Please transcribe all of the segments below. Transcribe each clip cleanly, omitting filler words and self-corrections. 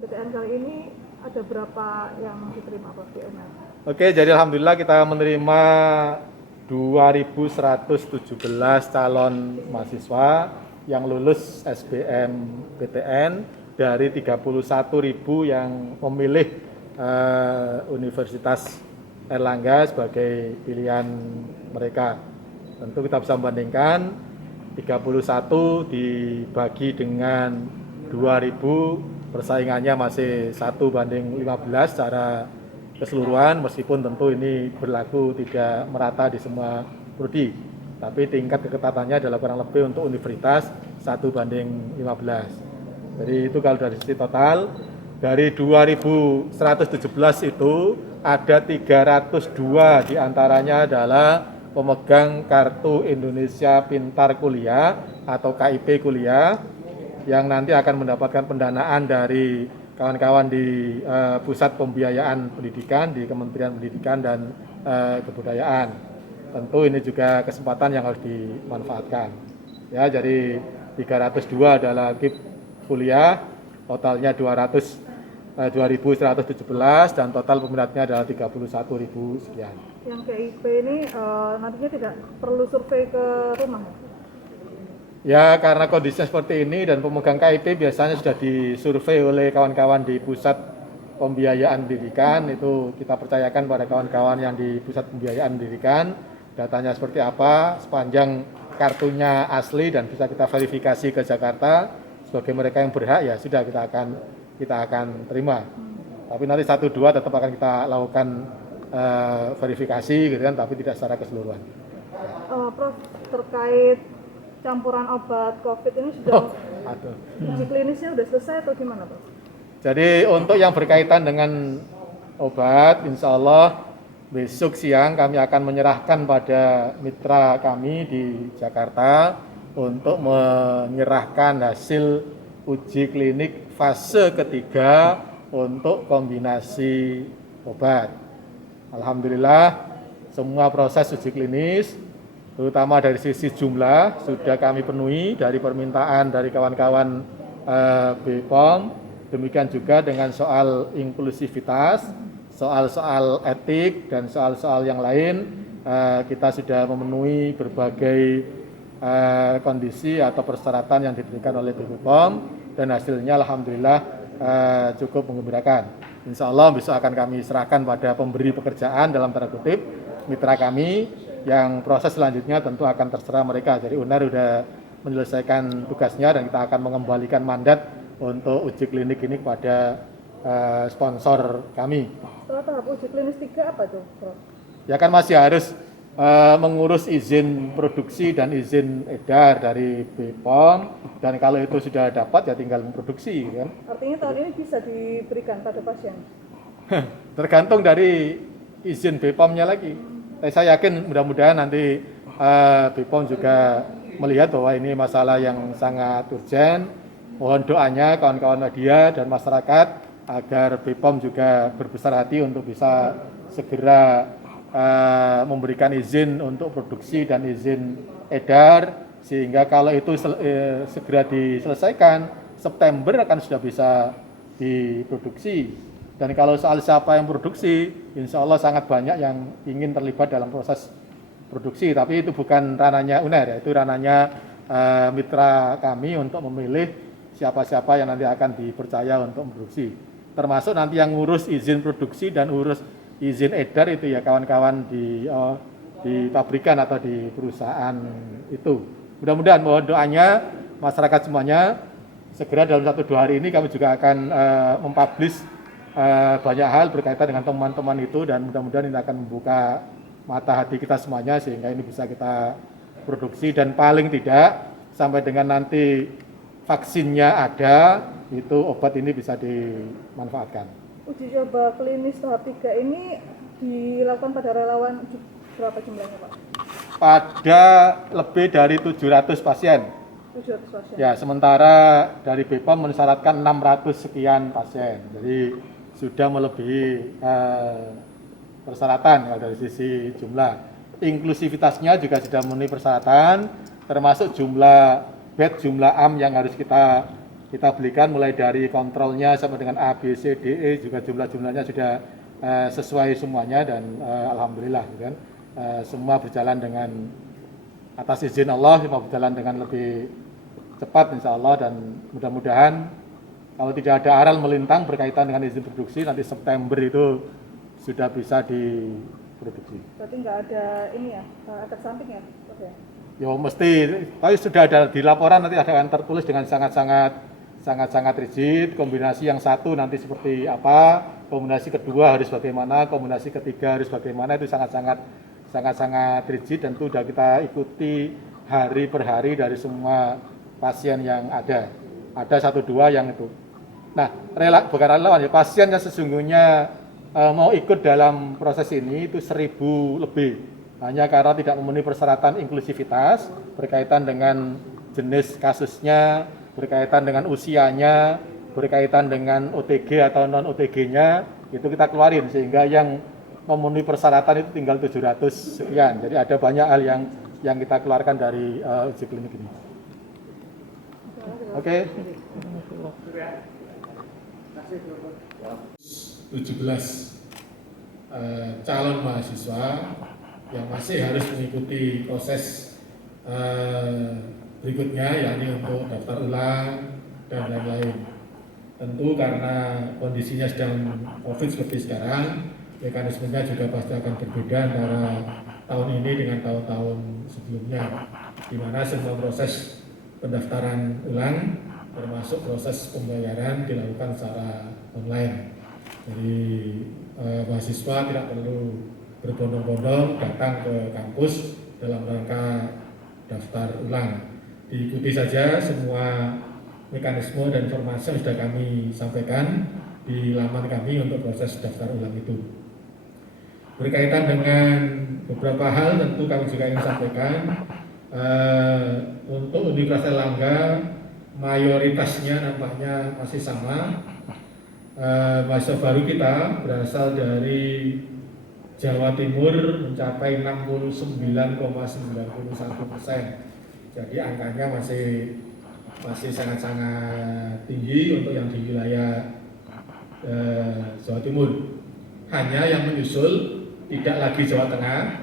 PTN kali ini ada berapa yang diterima Pak di UNER? Oke, jadi alhamdulillah kita menerima 2.117 calon mahasiswa yang lulus SBMPTN dari 31.000 yang memilih Universitas Airlangga sebagai pilihan mereka. Tentu kita bisa membandingkan 31 dibagi dengan 2.000, persaingannya masih 1:15 secara keseluruhan, meskipun tentu ini berlaku tidak merata di semua prodi, tapi tingkat keketatannya adalah kurang lebih untuk universitas 1:15. Jadi itu kalau dari sisi total, dari 2.117 itu ada 302 diantaranya adalah pemegang Kartu Indonesia Pintar Kuliah atau KIP Kuliah, yang nanti akan mendapatkan pendanaan dari kawan-kawan di Pusat Pembiayaan Pendidikan di Kementerian Pendidikan dan Kebudayaan. Tentu ini juga kesempatan yang harus dimanfaatkan. Ya, jadi 302 adalah KIP kuliah, totalnya 2.117 dan total peminatnya adalah 31.000 sekian. Yang KIP ini nantinya tidak perlu survei ke rumah? Ya, karena kondisinya seperti ini dan pemegang KIP biasanya sudah disurvei oleh kawan-kawan di Pusat Pembiayaan Pendidikan. Itu kita percayakan pada kawan-kawan yang di Pusat Pembiayaan Pendidikan, datanya seperti apa, sepanjang kartunya asli dan bisa kita verifikasi ke Jakarta sebagai mereka yang berhak, ya sudah kita akan terima. Tapi nanti 1-2 tetap akan kita lakukan verifikasi gitu kan, tapi tidak secara keseluruhan. Prof, terkait campuran obat COVID ini sudah uji klinisnya sudah selesai atau gimana Pak? Jadi untuk yang berkaitan dengan obat, insya Allah besok siang kami akan menyerahkan pada mitra kami di Jakarta untuk menyerahkan hasil uji klinik fase ketiga untuk kombinasi obat. Alhamdulillah semua proses uji klinis terutama dari sisi jumlah sudah kami penuhi dari permintaan dari kawan-kawan BPOM. Demikian juga dengan soal inklusivitas, soal-soal etik dan soal-soal yang lain, kita sudah memenuhi berbagai kondisi atau persyaratan yang diberikan oleh BPOM dan hasilnya alhamdulillah cukup menggembirakan. Insya Allah besok akan kami serahkan pada pemberi pekerjaan dalam tanda kutip mitra kami, yang proses selanjutnya tentu akan terserah mereka. Jadi UNER sudah menyelesaikan tugasnya dan kita akan mengembalikan mandat untuk uji klinik ini kepada sponsor kami. Setelah tahap uji klinis 3 apa tuh, Prof? Ya kan masih harus mengurus izin produksi dan izin edar dari BPOM, dan kalau itu sudah dapat ya tinggal memproduksi kan. Artinya tahun ini bisa diberikan pada pasien? Tergantung dari izin BPOM-nya lagi. Saya yakin mudah-mudahan nanti BPOM juga melihat bahwa ini masalah yang sangat urgent. Mohon doanya kawan-kawan media dan masyarakat agar BPOM juga berbesar hati untuk bisa segera memberikan izin untuk produksi dan izin edar, sehingga kalau itu segera diselesaikan, September akan sudah bisa diproduksi. Dan kalau soal siapa yang produksi, insya Allah sangat banyak yang ingin terlibat dalam proses produksi. Tapi itu bukan ranahnya UNER, ya, itu ranahnya mitra kami untuk memilih siapa-siapa yang nanti akan dipercaya untuk produksi. Termasuk nanti yang ngurus izin produksi dan urus izin edar itu ya kawan-kawan di pabrikan atau di perusahaan itu. Mudah-mudahan mohon doanya masyarakat semuanya, segera dalam 1-2 hari ini kami juga akan mempublish banyak hal berkaitan dengan teman-teman itu, dan mudah-mudahan ini akan membuka mata hati kita semuanya sehingga ini bisa kita produksi dan paling tidak sampai dengan nanti vaksinnya ada, itu obat ini bisa dimanfaatkan. Uji coba klinis tahap 3 ini dilakukan pada relawan berapa jumlahnya Pak? Pada lebih dari 700 pasien. 700 pasien. Ya, sementara dari BPOM mensyaratkan 600 sekian pasien. Jadi sudah melebihi persyaratan kalau dari sisi jumlah. Inklusivitasnya juga sudah memenuhi persyaratan, termasuk jumlah bed, jumlah AM yang harus kita kita belikan, mulai dari kontrolnya sampai dengan A, B, C, D, E, juga jumlahnya sudah sesuai semuanya, dan alhamdulillah gitu kan, semua berjalan dengan atas izin Allah, semua berjalan dengan lebih cepat insya Allah, dan mudah-mudahan kalau tidak ada aral melintang berkaitan dengan izin produksi, nanti September itu sudah bisa diproduksi. Berarti nggak ada ini ya, efek samping ya? Oke. Ya mesti, tapi sudah ada di laporan, nanti ada yang tertulis dengan sangat rigid, kombinasi yang satu nanti seperti apa, kombinasi kedua harus bagaimana, kombinasi ketiga harus bagaimana, itu sangat rigid, dan itu sudah kita ikuti hari per hari dari semua pasien yang ada. Ada 1-2 yang itu. Nah, bukan relawan ya, pasien yang sesungguhnya mau ikut dalam proses ini itu 1.000 lebih. Hanya karena tidak memenuhi persyaratan inklusivitas berkaitan dengan jenis kasusnya, berkaitan dengan usianya, berkaitan dengan OTG atau non OTG-nya, itu kita keluarin, sehingga yang memenuhi persyaratan itu tinggal 700 sekian. Jadi ada banyak hal yang kita keluarkan dari uji klinik ini. Oke. 17 calon mahasiswa yang masih harus mengikuti proses berikutnya, yakni untuk daftar ulang dan lain-lain. Tentu karena kondisinya sedang COVID seperti sekarang, mekanismenya juga pasti akan berbeda antara tahun ini dengan tahun-tahun sebelumnya, di mana semua proses pendaftaran ulang termasuk proses pembayaran dilakukan secara online. Jadi mahasiswa tidak perlu berbondong-bondong datang ke kampus dalam rangka daftar ulang. Diikuti saja semua mekanisme dan informasi yang sudah kami sampaikan di laman kami untuk proses daftar ulang itu. Berkaitan dengan beberapa hal tentu kami juga ingin sampaikan, untuk Universitas Airlangga mayoritasnya nampaknya masih sama. Mahasiswa baru kita berasal dari Jawa Timur mencapai 69,91%. Jadi angkanya masih sangat-sangat tinggi untuk yang di wilayah Jawa Timur. Hanya yang menyusul tidak lagi Jawa Tengah,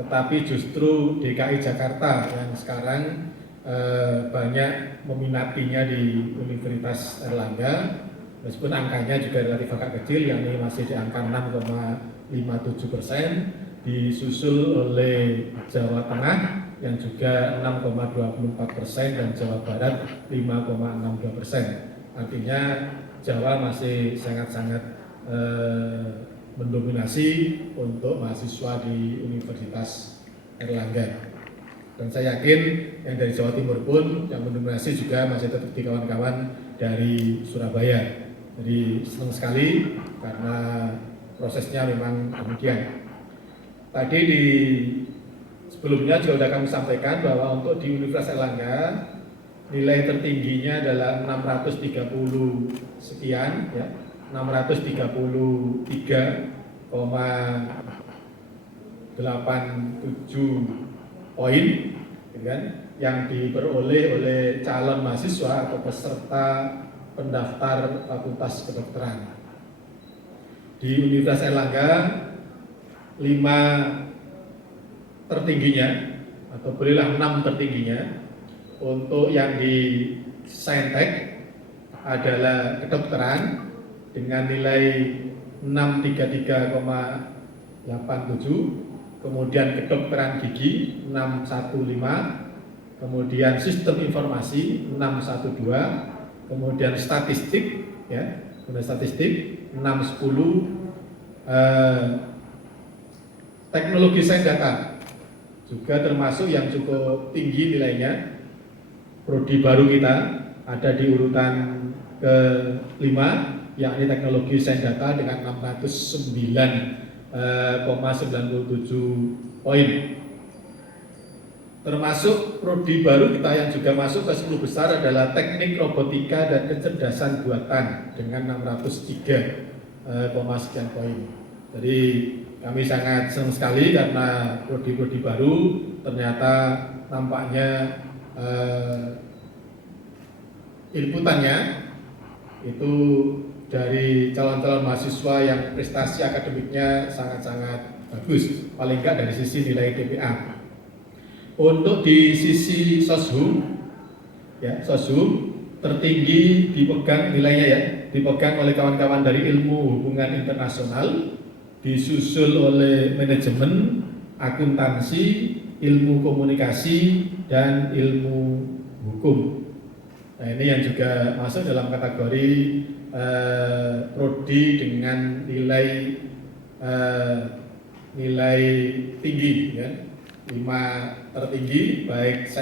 tetapi justru DKI Jakarta yang sekarang banyak meminatinya di Universitas Airlangga, meskipun angkanya juga relatif agak kecil, yakni masih di angka 6,57%, disusul oleh Jawa Tengah yang juga 6,24% dan Jawa Barat 5,62%. Artinya Jawa masih sangat-sangat mendominasi untuk mahasiswa di Universitas Airlangga. Dan saya yakin yang dari Jawa Timur pun yang mendominasi juga masih tetap di kawan-kawan dari Surabaya. Jadi senang sekali karena prosesnya memang demikian. Tadi di sebelumnya juga sudah kami sampaikan bahwa untuk di Universitas Airlangga nilai tertingginya adalah 630 sekian, ya, 633,87 poin, kan, yang diperoleh oleh calon mahasiswa atau peserta pendaftar Fakultas Kedokteran. Di Universitas Airlangga 5 tertingginya atau bolehlah 6 tertingginya. Untuk yang di Saintek adalah kedokteran dengan nilai 633,87, kemudian kedokteran gigi 615, kemudian sistem informasi 612, kemudian statistik, ya, kemudian statistik 610, teknologi sains data juga termasuk yang cukup tinggi nilainya. Prodi baru kita ada di urutan ke-5, yakni teknologi sains data dengan 609,97 poin. Termasuk prodi baru kita yang juga masuk ke 10 besar adalah teknik robotika dan kecerdasan buatan dengan 603, sekian poin. Jadi kami sangat senang sekali karena prodi-prodi baru ternyata nampaknya inputannya itu dari calon-calon mahasiswa yang prestasi akademiknya sangat-sangat bagus, paling enggak dari sisi nilai DPA. Untuk di sisi soshum, ya soshum tertinggi dipegang nilainya ya, dipegang oleh kawan-kawan dari ilmu hubungan internasional, disusul oleh manajemen, akuntansi, ilmu komunikasi, dan ilmu hukum. Nah ini yang juga masuk dalam kategori prodi dengan nilai tinggi ya, 5 tertinggi baik